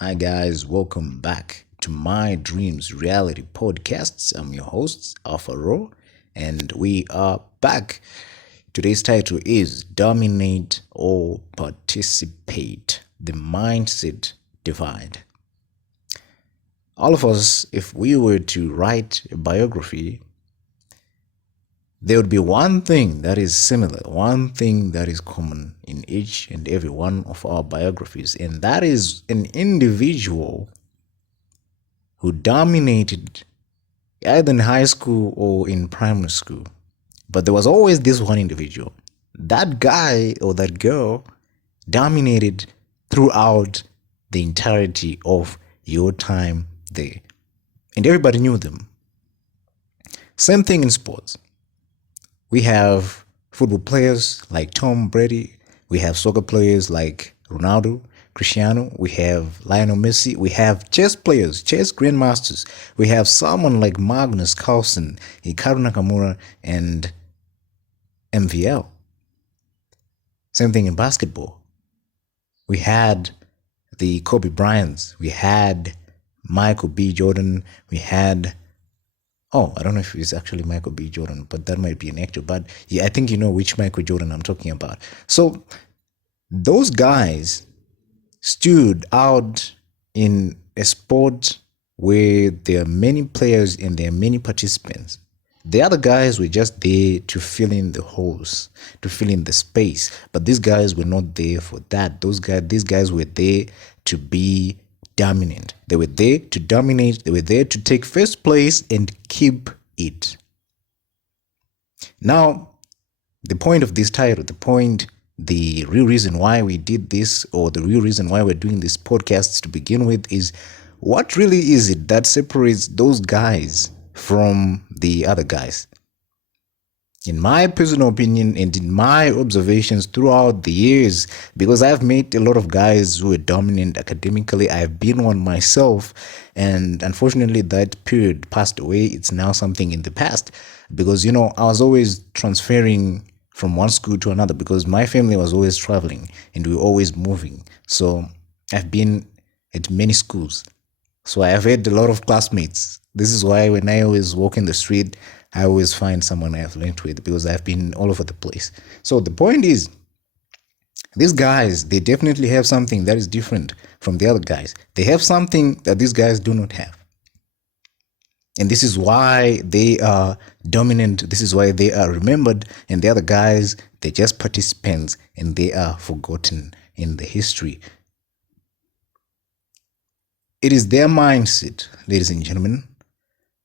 Hi, guys, welcome back to My Dreams Reality Podcasts. I'm your host, Alpha Raw, and we are back. Today's title is Dominate or Participate, the Mindset Divide. All of us, if we were to write a biography, there would be one thing that is similar, one thing that is common in each and every one of our biographies, and that is an individual who dominated either in high school or in primary school. But there was always this one individual. That guy or that girl dominated throughout the entirety of your time there. And everybody knew them. Same thing in sports. We have football players like Tom Brady. We have soccer players like Ronaldo, Cristiano. We have Lionel Messi. We have chess players, chess grandmasters. We have someone like Magnus Carlsen, Hikaru Nakamura, and MVL. Same thing in basketball. We had the Kobe Bryants. We had Michael B. Jordan. We had I don't know if it's actually Michael B. Jordan, but that might be an actor. But yeah, I think you know which Michael Jordan I'm talking about. So those guys stood out in a sport where there are many players and there are many participants. The other guys were just there to fill in the holes, to fill in the space. But these guys were not there for that. These guys were there to be dominant. They were there to dominate. They were there to take first place and keep it. Now, the point of this title, the real reason why we did this, or the real reason why we're doing this podcast to begin with, is what really is it that separates those guys from the other guys? In my personal opinion and in my observations throughout the years, because I've met a lot of guys who are dominant academically, I've been one myself, and unfortunately that period passed away. It's now something in the past because, I was always transferring from one school to another because my family was always traveling and we were always moving. So I've been at many schools. So I've had a lot of classmates. This is why when I always walk in the street, I always find someone I have linked with because I've been all over the place. So the point is, these guys, they definitely have something that is different from the other guys. They have something that these guys do not have. And this is why they are dominant. This is why they are remembered. And the other guys, they're just participants and they are forgotten in the history. It is their mindset, ladies and gentlemen.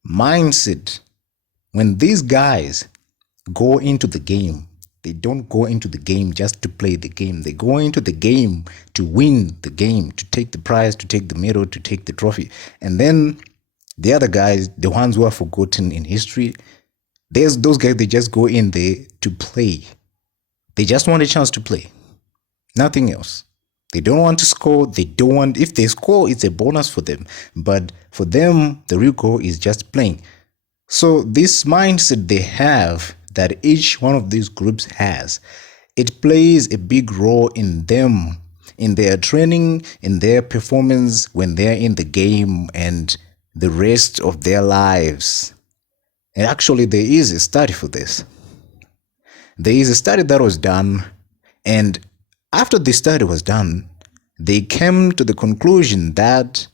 Mindset. When these guys go into the game, they don't go into the game just to play the game. They go into the game to win the game, to take the prize, to take the medal, to take the trophy. And then the other guys, the ones who are forgotten in history, those guys, they just go in there to play. They just want a chance to play. Nothing else. They don't want to score. If they score, it's a bonus for them. But for them, the real goal is just playing. So this mindset they have, that each one of these groups has, it plays a big role in them, in their training, in their performance when they're in the game and the rest of their lives. And actually, there is a study for this. There is a study that was done, and after the study was done, they came to the conclusion that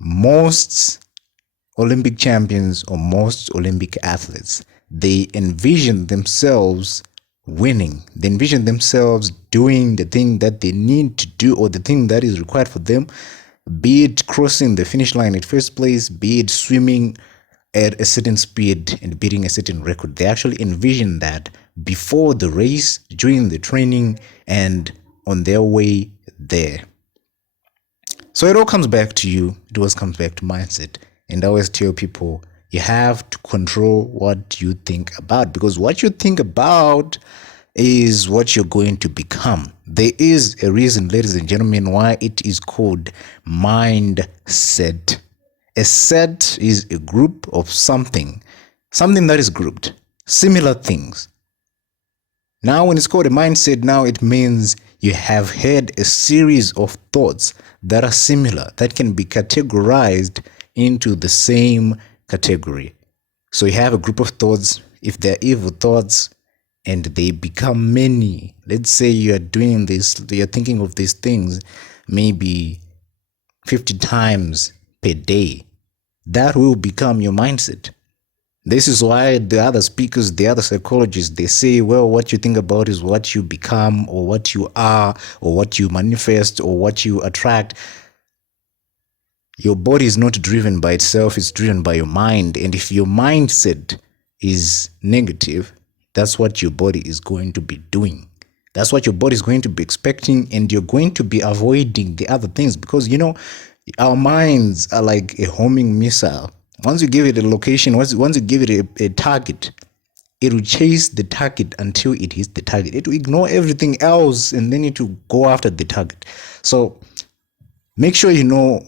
most Olympic champions or most Olympic athletes, they envision themselves winning. They envision themselves doing the thing that they need to do or the thing that is required for them, be it crossing the finish line at first place, be it swimming at a certain speed and beating a certain record. They actually envision that before the race, during the training, and on their way there. So it all comes back to you. It always comes back to mindset. And I always tell people, you have to control what you think about, because what you think about is what you're going to become. There is a reason, ladies and gentlemen, why it is called mindset. A set is a group of something that is grouped, similar things. Now, when it's called a mindset, now it means you have had a series of thoughts that are similar, that can be categorized into the same category. So you have a group of thoughts. If they're evil thoughts and they become many, let's say you're doing this, you're thinking of these things maybe 50 times per day, that will become your mindset. This is why the other speakers, the other psychologists, they say, well, what you think about is what you become, or what you are, or what you manifest, or what you attract. Your body is not driven by itself, it's driven by your mind. And if your mindset is negative, that's what your body is going to be doing. That's what your body is going to be expecting, and you're going to be avoiding the other things, because, our minds are like a homing missile. Once you give it a location, once you give it a target, it will chase the target until it hits the target. It will ignore everything else, and then it will go after the target. So make sure you know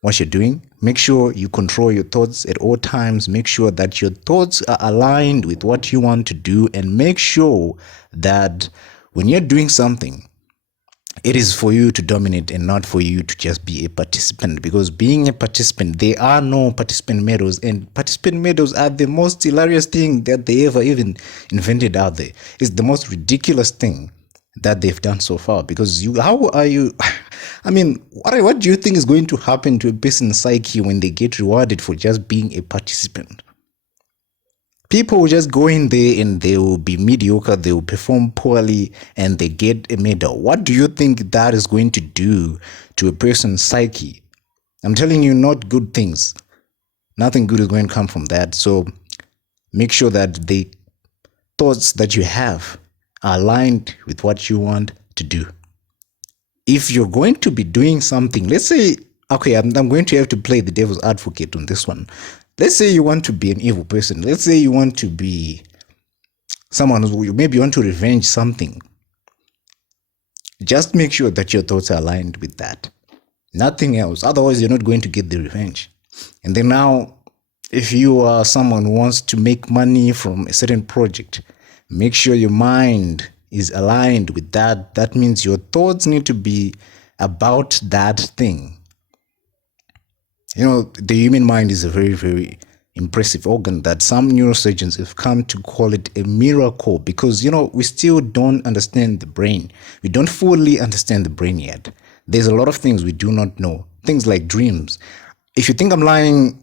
what you're doing. Make sure you control your thoughts at all times. Make sure that your thoughts are aligned with what you want to do, and make sure that when you're doing something, it is for you to dominate and not for you to just be a participant. Because being a participant, there are no participant medals, and participant medals are the most hilarious thing that they ever even invented out there. It's the most ridiculous thing that they've done so far. Because how are you? I mean, what do you think is going to happen to a person's psyche when they get rewarded for just being a participant? People will just go in there and they will be mediocre, they will perform poorly, and they get a medal. What do you think that is going to do to a person's psyche? I'm telling you, not good things. Nothing good is going to come from that. So make sure that the thoughts that you have are aligned with what you want to do. If you're going to be doing something, let's say, okay, I'm going to have to play the devil's advocate on this one. Let's say you want to be an evil person. Let's say you want to be someone who maybe you want to revenge something. Just make sure that your thoughts are aligned with that. Nothing else. Otherwise, you're not going to get the revenge. And then now, if you are someone who wants to make money from a certain project, make sure your mind is aligned with that. That means your thoughts need to be about that thing. The human mind is a very, very impressive organ that some neurosurgeons have come to call it a miracle, because, we still don't understand the brain. We don't fully understand the brain yet. There's a lot of things we do not know. Things like dreams. If you think I'm lying,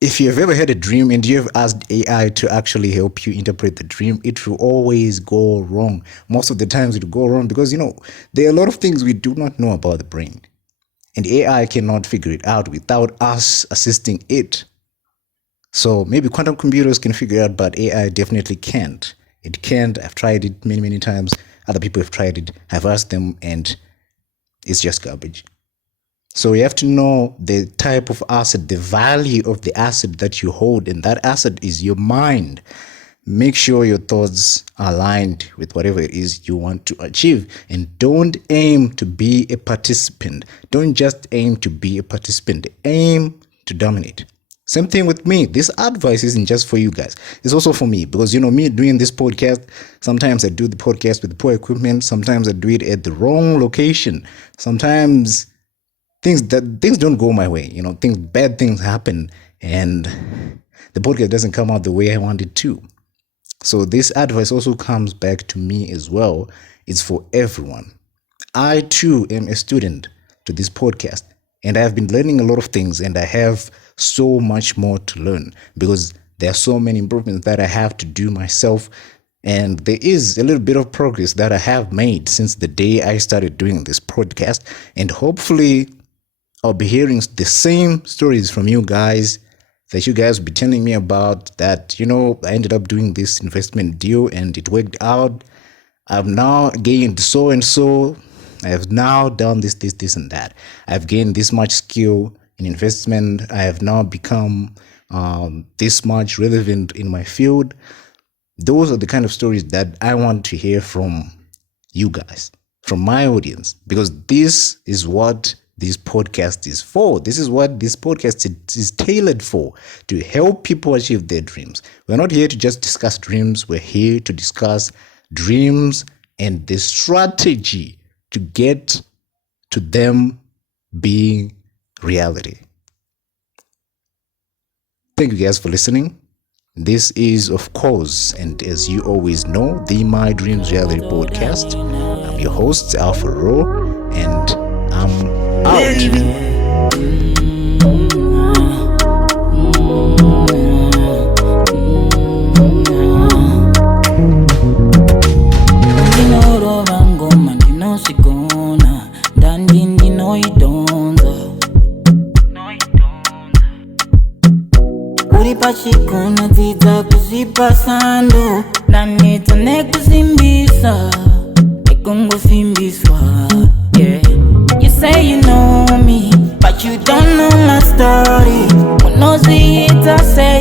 if you've ever had a dream and you have asked AI to actually help you interpret the dream, it will always go wrong. Most of the times it will go wrong because, there are a lot of things we do not know about the brain. And AI cannot figure it out without us assisting it. So maybe quantum computers can figure it out, but AI definitely can't. It can't. I've tried it many, many times. Other people have tried it. I've asked them, and it's just garbage. So you have to know the type of asset, the value of the asset that you hold, and that asset is your mind. Make sure your thoughts are aligned with whatever it is you want to achieve, and don't aim to be a participant. Don't just aim to be a participant. Aim to dominate. Same thing with me. This advice isn't just for you guys. It's also for me, because, me doing this podcast, sometimes I do the podcast with poor equipment. Sometimes I do it at the wrong location. Sometimes things don't go my way. Bad things happen, and the podcast doesn't come out the way I want it to. So this advice also comes back to me as well. It's for everyone. I too am a student to this podcast, and I have been learning a lot of things, and I have so much more to learn, because there are so many improvements that I have to do myself. And there is a little bit of progress that I have made since the day I started doing this podcast. And hopefully I'll be hearing the same stories from you guys that you guys will be telling me about, that, I ended up doing this investment deal and it worked out. I've now gained so and so. I have now done this, and that. I've gained this much skill in investment. I have now become this much relevant in my field. Those are the kind of stories that I want to hear from you guys, from my audience, because this is what this podcast is for. This is what this podcast is tailored for, to help people achieve their dreams. We're not here to just discuss dreams. We're here to discuss dreams and the strategy to get to them being reality. Thank you guys for listening. This is, of course, and as you always know, the My Dreams Reality Podcast. I'm your host, Alpha Raw, and I'm out. Pachikuna tita kuzipasando Nanita nekuzimbisa Nekungo simbiswa Yeah. You say you know me, but you don't know my story. When no see it, I say